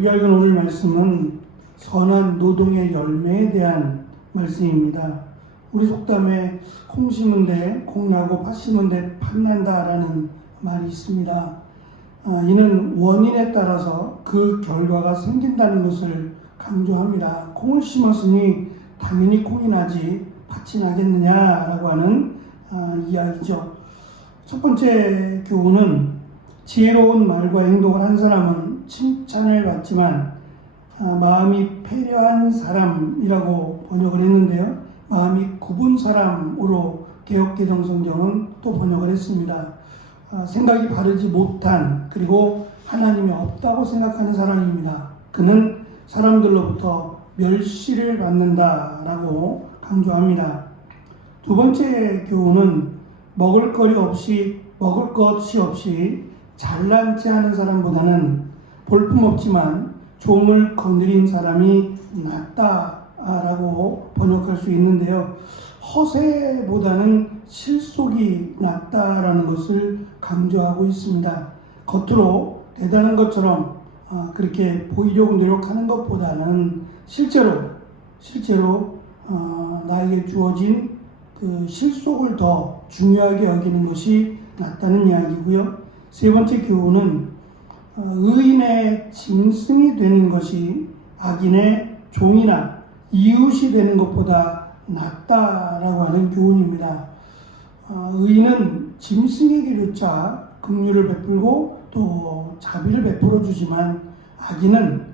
우리가 읽은 오늘 말씀은 선한 노동의 열매에 대한 말씀입니다. 우리 속담에 콩 심은데 콩 나고 팥 심은데 팥 난다라는 말이 있습니다. 이는 원인에 따라서 그 결과가 생긴다는 것을 강조합니다. 콩을 심었으니 당연히 콩이 나지 팥이 나겠느냐라고 하는 이야기죠. 첫 번째 교훈은 지혜로운 말과 행동을 한 사람은 칭찬을 받지만 마음이 패려한 사람이라고 번역을 했는데요. 마음이 굽은 사람으로 개역개정 성경은 또 번역을 했습니다. 생각이 바르지 못한 그리고 하나님이 없다고 생각하는 사람입니다. 그는 사람들로부터 멸시를 받는다라고 강조합니다. 두 번째 교훈은 먹을 것이 없이 잘난 체하는 사람보다는 볼품없지만 종을 거느린 사람이 낫다라고 번역할 수 있는데요. 허세보다는 실속이 낫다라는 것을 강조하고 있습니다. 겉으로 대단한 것처럼 그렇게 보이려고 노력하는 것보다는 실제로 나에게 주어진 그 실속을 더 중요하게 여기는 것이 낫다는 이야기고요. 세 번째 교훈은 의인의 짐승이 되는 것이 악인의 종이나 이웃이 되는 것보다 낫다라고 하는 교훈입니다. 의인은 짐승에게조차 긍휼을 베풀고 또 자비를 베풀어 주지만 악인은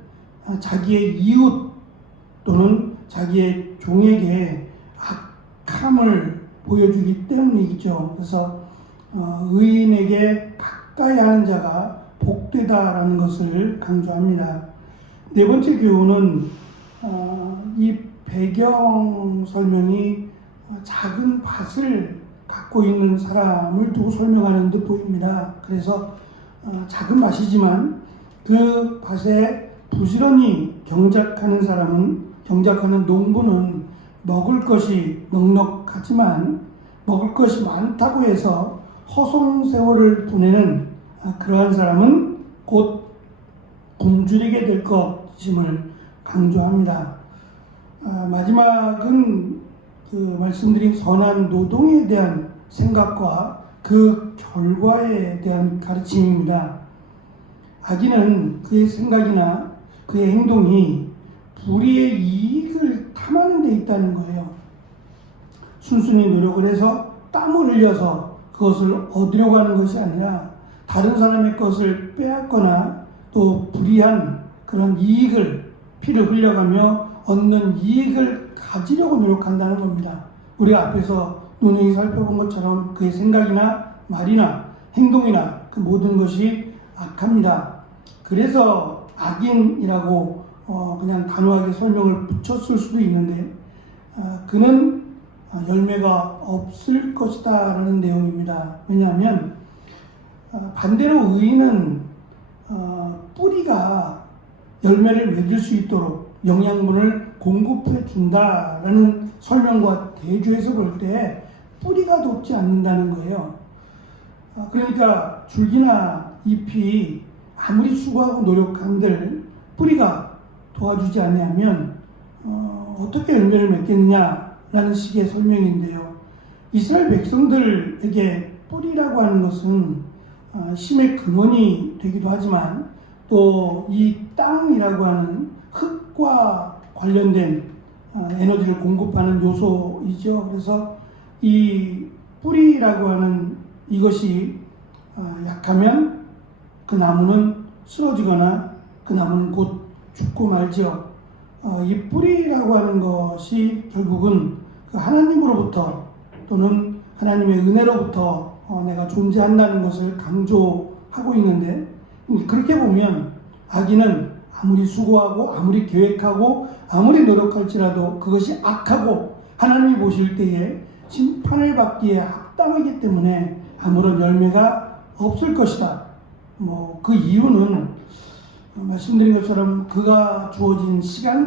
자기의 이웃 또는 자기의 종에게 악함을 보여주기 때문이죠. 그래서 의인에게 가까이 하는 자가 복되다라는 것을 강조합니다. 네 번째 교훈은 이 배경 설명이 작은 밭을 갖고 있는 사람을 두고 설명하는 듯 보입니다. 그래서 작은 밭이지만 그 밭에 부지런히 경작하는 농부는 먹을 것이 넉넉하지만 먹을 것이 많다고 해서 허송세월을 보내는 그러한 사람은 곧 굶주리게 될 것임을 강조합니다. 마지막은 그 말씀드린 선한 노동에 대한 생각과 그 결과에 대한 가르침입니다. 악인은 그의 생각이나 그의 행동이 불의의 이익을 탐하는 데 있다는 거예요. 순순히 노력을 해서 땀을 흘려서 그것을 얻으려고 하는 것이 아니라 다른 사람의 것을 빼앗거나 또 불이한 그런 이익을 피를 흘려가며 얻는 이익을 가지려고 노력한다는 겁니다. 우리가 앞에서 논의히 살펴본 것처럼 그의 생각이나 말이나 행동이나 그 모든 것이 악합니다. 그래서 악인이라고 그냥 단호하게 설명을 붙였을 수도 있는데 그는 열매가 없을 것이다 라는 내용입니다. 왜냐하면 반대로 의인은 뿌리가 열매를 맺을 수 있도록 영양분을 공급해 준다라는 설명과 대조해서 볼 때 뿌리가 돋지 않는다는 거예요. 그러니까 줄기나 잎이 아무리 수고하고 노력한들 뿌리가 도와주지 아니하면 어떻게 열매를 맺겠느냐라는 식의 설명인데요. 이스라엘 백성들에게 뿌리라고 하는 것은 힘의 근원이 되기도 하지만 또 이 땅이라고 하는 흙과 관련된 에너지를 공급하는 요소이죠. 그래서 이 뿌리라고 하는 이것이 약하면 그 나무는 쓰러지거나 그 나무는 곧 죽고 말죠. 이 뿌리라고 하는 것이 결국은 하나님으로부터 또는 하나님의 은혜로부터 내가 존재한다는 것을 강조하고 있는데, 그렇게 보면 악인은 아무리 수고하고 아무리 계획하고 아무리 노력할지라도 그것이 악하고 하나님이 보실 때에 심판을 받기에 합당하기 때문에 아무런 열매가 없을 것이다. 그 이유는 말씀드린 것처럼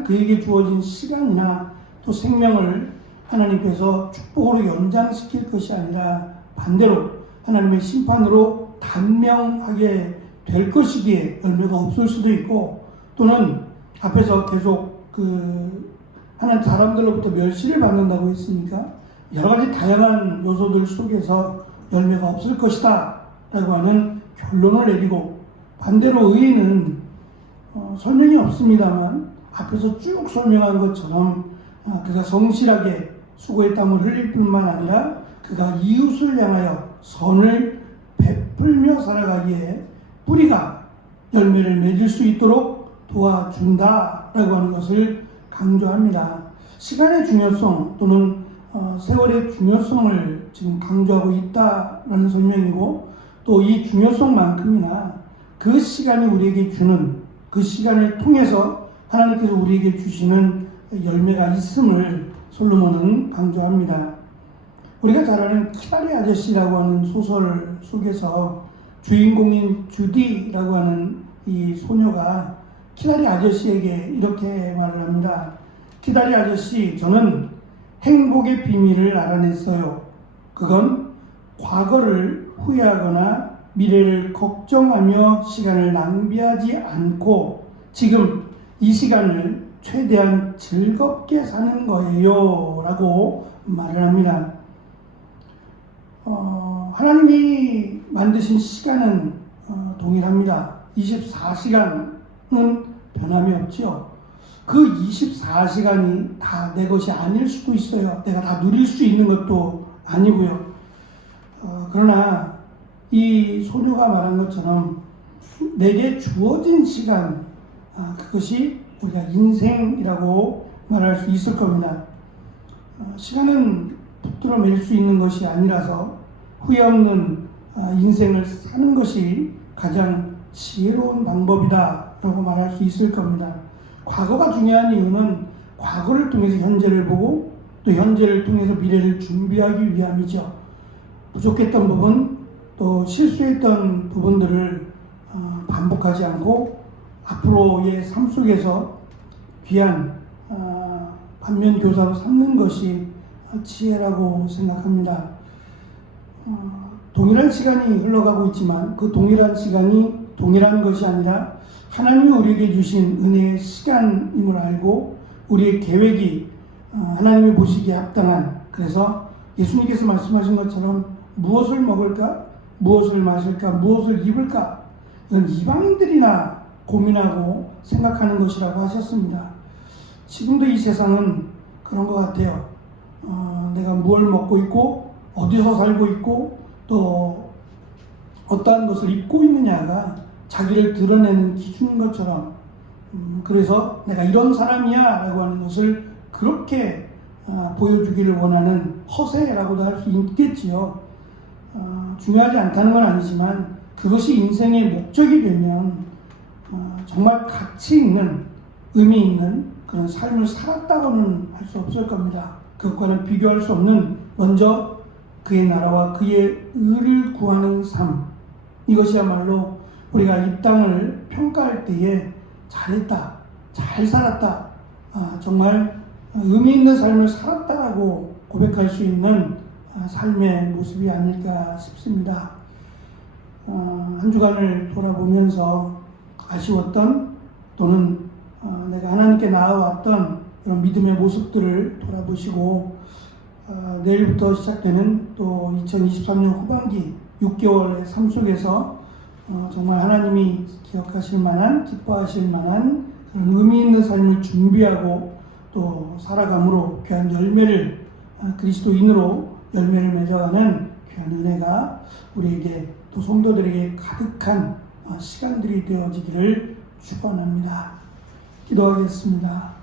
그에게 주어진 시간이나 또 생명을 하나님께서 축복으로 연장시킬 것이 아니라 반대로 하나님의 심판으로 단명하게 될 것이기에 열매가 없을 수도 있고, 또는 앞에서 계속 하는 사람들로부터 멸시를 받는다고 했으니까 여러 가지 다양한 요소들 속에서 열매가 없을 것이다 라고 하는 결론을 내리고, 반대로 의인은 설명이 없습니다만 앞에서 쭉 설명한 것처럼 그가 성실하게 수고의 땀을 흘릴 뿐만 아니라 그가 이웃을 향하여 선을 베풀며 살아가기에 뿌리가 열매를 맺을 수 있도록 도와준다라고 하는 것을 강조합니다. 시간의 중요성 또는 세월의 중요성을 지금 강조하고 있다라는 설명이고, 또 이 중요성만큼이나 그 시간이 우리에게 주는, 그 시간을 통해서 하나님께서 우리에게 주시는 열매가 있음을 솔로몬은 강조합니다. 우리가 잘 아는 키다리 아저씨라고 하는 소설 속에서 주인공인 주디라고 하는 이 소녀가 키다리 아저씨에게 이렇게 말을 합니다. 키다리 아저씨, 저는 행복의 비밀을 알아냈어요. 그건 과거를 후회하거나 미래를 걱정하며 시간을 낭비하지 않고 지금 이 시간을 최대한 즐겁게 사는 거예요 라고 말을 합니다. 하나님이 만드신 시간은 동일합니다. 24시간은 변함이 없죠. 그 24시간이 다 내 것이 아닐 수도 있어요. 내가 다 누릴 수 있는 것도 아니고요. 그러나 이 소녀가 말한 것처럼 내게 주어진 시간, 그것이 우리가 인생이라고 말할 수 있을 겁니다. 시간은 붙들어 맬 수 있는 것이 아니라서 후회 없는 인생을 사는 것이 가장 지혜로운 방법이다 라고 말할 수 있을 겁니다. 과거가 중요한 이유는 과거를 통해서 현재를 보고 또 현재를 통해서 미래를 준비하기 위함이죠. 부족했던 부분, 또 실수했던 부분들을 반복하지 않고 앞으로의 삶 속에서 귀한 반면교사로 삼는 것이 지혜라고 생각합니다. 동일한 시간이 흘러가고 있지만 그 동일한 시간이 동일한 것이 아니라 하나님이 우리에게 주신 은혜의 시간임을 알고 우리의 계획이 하나님이 보시기에 합당한, 그래서 예수님께서 말씀하신 것처럼 무엇을 먹을까, 무엇을 마실까, 무엇을 입을까, 이건 이방인들이나 고민하고 생각하는 것이라고 하셨습니다. 지금도 이 세상은 그런 것 같아요. 내가 무엇을 먹고 있고 어디서 살고 있고 또 어떠한 것을 입고 있느냐가 자기를 드러내는 기준인 것처럼, 그래서 내가 이런 사람이야 라고 하는 것을 그렇게 보여주기를 원하는 허세라고도 할 수 있겠지요. 중요하지 않다는 건 아니지만 그것이 인생의 목적이 되면 정말 가치 있는, 의미 있는 그런 삶을 살았다고는 할 수 없을 겁니다. 그것과는 비교할 수 없는, 먼저 그의 나라와 그의 의를 구하는 삶, 이것이야말로 우리가 이 땅을 평가할 때에 잘했다, 잘 살았다, 정말 의미 있는 삶을 살았다라고 고백할 수 있는 삶의 모습이 아닐까 싶습니다. 한 주간을 돌아보면서 아쉬웠던, 또는 내가 하나님께 나아왔던 그런 믿음의 모습들을 돌아보시고, 내일부터 시작되는 또 2023년 후반기 6개월의 삶 속에서 정말 하나님이 기억하실 만한, 기뻐하실 만한 그런 의미 있는 삶을 준비하고 또 살아감으로 귀한 열매를, 그리스도인으로 열매를 맺어가는 귀한 은혜가 우리에게, 또 성도들에게 가득한 시간들이 되어지기를 축원합니다. 기도하겠습니다.